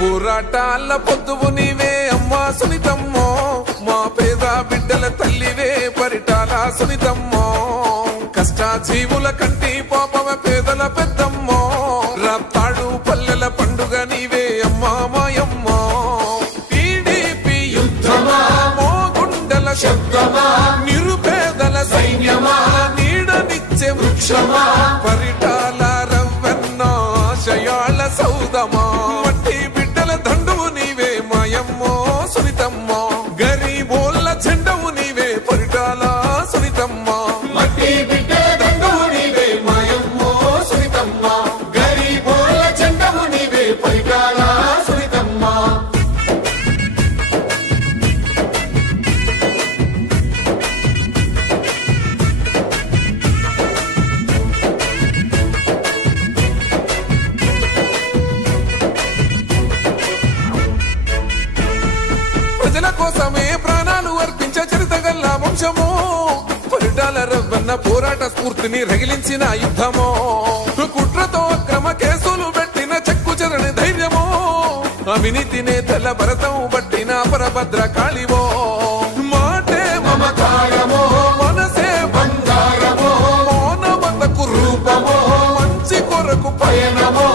పోరాటాల పొద్దువు నీవే అమ్మా సునీతమ్మో. మా పేద బిడ్డల తల్లివే పరిటాల సునీతమ్మో. కష్ట జీవుల కంటి పాపమ పేదల పెద్దమ్మో. రప్తాడు పల్లెల పండుగ నీవే అమ్మా మాయమ్మో. టీడీపీ యుద్ధమా? మో గుండెల శబ్దమా? నిరుపేదల సైన్యమా? నీడనిచ్చే వృక్షమా? పరిటాల రవ్వన్న ఆశయాల సౌదమా? మట్టి కోసమే ప్రాణాలు అర్పించ చరిత గల్ల వంశము. పరిటాల రవ్వన్న పోరాట స్ఫూర్తిని రగిలించిన యుద్ధము. కుట్రతో అక్రమ కేసులు పెట్టిన చెక్కు చెరని ధైర్యము. అవినీతినే తెల్ల భరతం పట్టిన పరభద్ర కాళివో. మాటే మమకారమో మనసే బంగారమో మౌనమతకు రూపమో మంచి కొరకు పయనమో